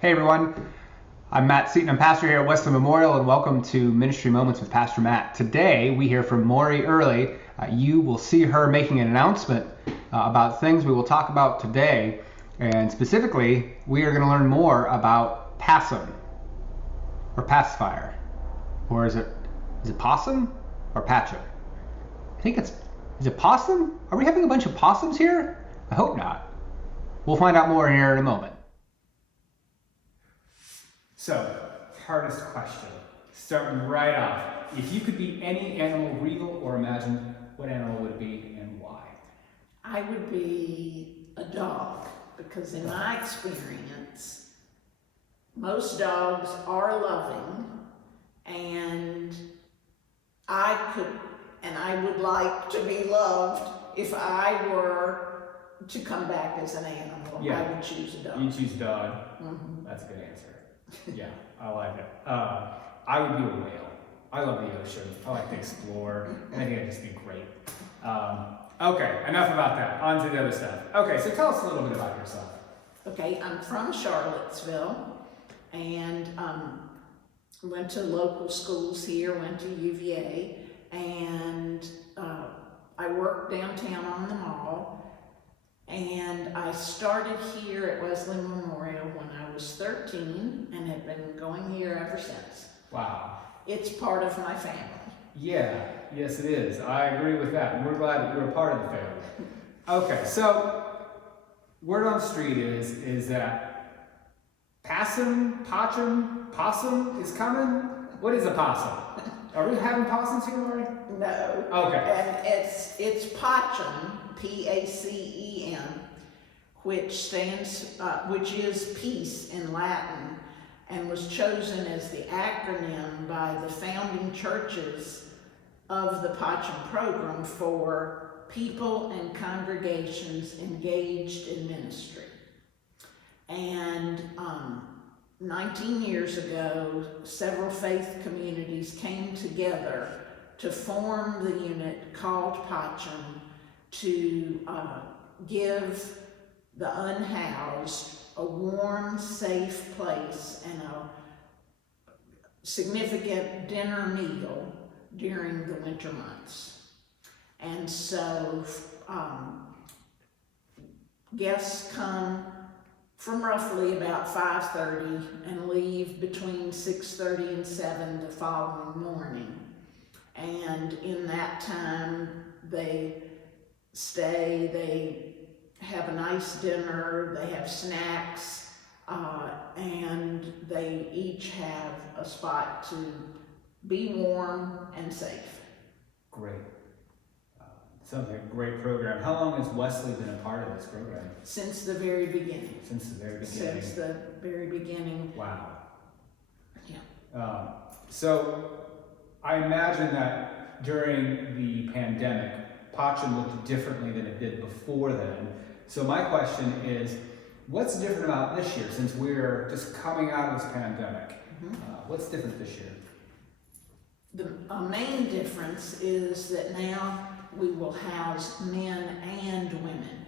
Hey everyone, I'm Matt Seaton. I'm pastor here at Wesley Memorial, and welcome to Ministry Moments with Pastor Matt. Today we hear from Maury Early. You will see her making an announcement about things we will talk about today, and specifically we are going to learn more about PACEM or pacifier, or is it possum or patchum? I think is it possum? Are we having a bunch of possums here? I hope not. We'll find out more here in a moment. So, hardest question. Starting right off. If you could be any animal, real or imagined, what animal would it be and why? I would be a dog because in my experience, most dogs are loving and I would like to be loved if I were to come back as an animal. Yeah. I would choose a dog. You choose dog. Mhm. That's a good answer. Yeah, I like it. I would be a whale. I love the ocean. I like to explore, and I think it'd just be great. Okay, enough about that. On to the other stuff. Okay, so tell us a little bit about yourself. Okay, I'm from Charlottesville and went to local schools here, went to UVA, and I worked downtown on the mall. And I started here at Wesley Memorial when I was 13 and have been going here ever since. Wow. It's part of my family. Yeah, yes it is. I agree with that. And we're glad that you're a part of the family. Okay, so word on the street is that possum is coming? What is a possum? Are we having possums here, Lori? No. Okay. And it's PACEM, P-A-C-E-M, which is peace in Latin, and was chosen as the acronym by the founding churches of the PACEM program for people and congregations engaged in ministry. And 19 years ago, several faith communities came together to form the unit called PACEM to give the unhoused a warm, safe place and a significant dinner meal during the winter months. And so guests come from roughly about 5:30 and leave between 6:30 and 7 the following morning. And in that time, they stay, they have a nice dinner, they have snacks, and they each have a spot to be warm and safe. Great. Sounds like a great program. How long has Wesley been a part of this program? Since the very beginning. Since the very beginning. Since the very beginning. Wow. Yeah. So I imagine that during the pandemic, PACEM looked differently than it did before then. So my question is, what's different about this year since we're just coming out of this pandemic? What's different this year? The main difference is that now we will house men and women.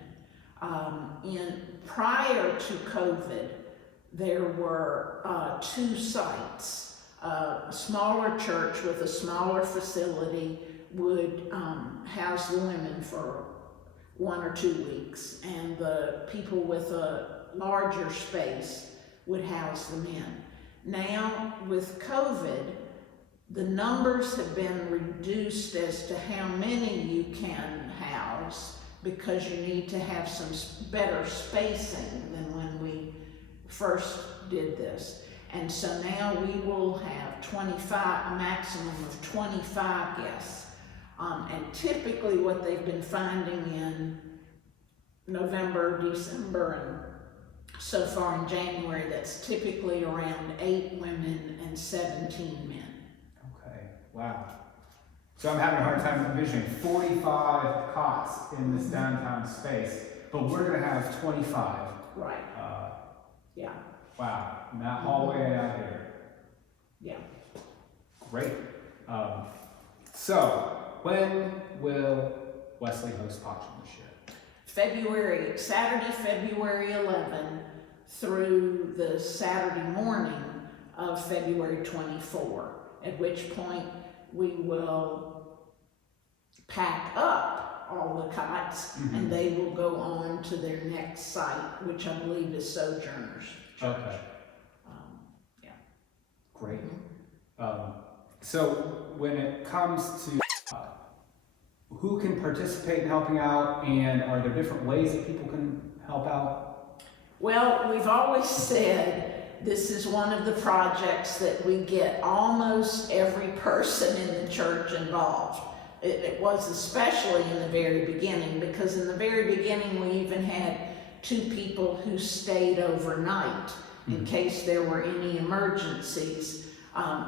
Prior to COVID, there were two sites. A smaller church with a smaller facility would house the women for 1 or 2 weeks, and the people with a larger space would house the men. Now, with COVID, the numbers have been reduced as to how many you can house because you need to have some better spacing than when we first did this. And so now we will have 25, a maximum of 25 guests. And typically what they've been finding in November, December, and so far in January, that's typically around 8 women and 17 men. Wow. So I'm having a hard time envisioning 45 cots in this downtown space, but we're going to have 25. Right. Yeah. Wow. And that hallway out here. Yeah. Great. So when will Wesley host PACEM this year? Saturday, February 11 through the Saturday morning of February 24, at which point we will pack up all the kites and they will go on to their next site, which I believe is Sojourners Church. Okay. Yeah. Great. So when it comes to who can participate in helping out, and are there different ways that people can help out? Well, we've always said this is one of the projects that we get almost every person in the church involved. It was especially in the very beginning, because in the very beginning we even had 2 people who stayed overnight in case there were any emergencies.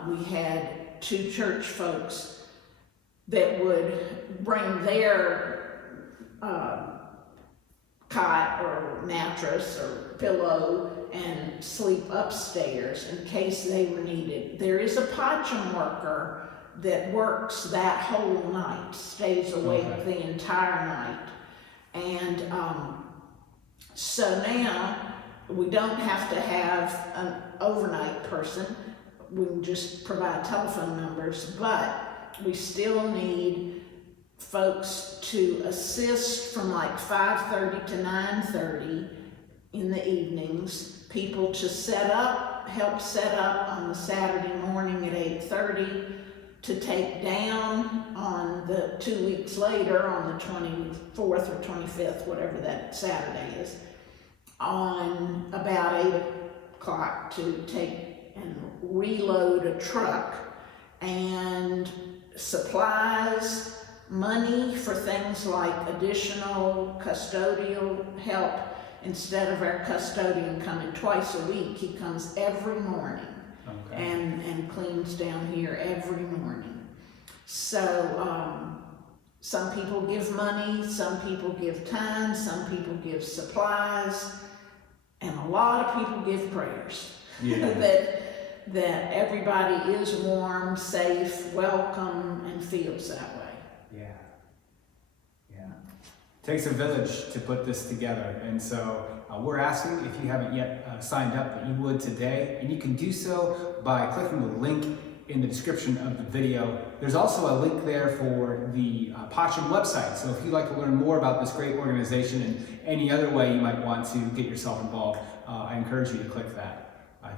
We had 2 church folks that would bring their cot or mattress or pillow and sleep upstairs in case they were needed. There is a PACEM worker that works that whole night, stays awake the entire night. And so now we don't have to have an overnight person. We can just provide telephone numbers, but we still need folks to assist from like 5:30 to 9:30 in the evenings, people to help set up on the Saturday morning at 8:30, to take down on the 2 weeks later, on the 24th or 25th, whatever that Saturday is, on about 8 o'clock to take and reload a truck, and supplies, money for things like additional custodial help. Instead of our custodian coming twice a week, he comes every morning and cleans down here every morning. So some people give money, some people give time, some people give supplies, and a lot of people give prayers. that everybody is warm, safe, welcome, and feels that way. Yeah. It takes a village to put this together, and so we're asking, if you haven't yet signed up, that you would today, and you can do so by clicking the link in the description of the video. There's also a link there for the PACEM website, so if you'd like to learn more about this great organization and any other way you might want to get yourself involved, I encourage you to click that.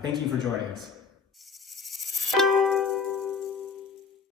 Thank you for joining us.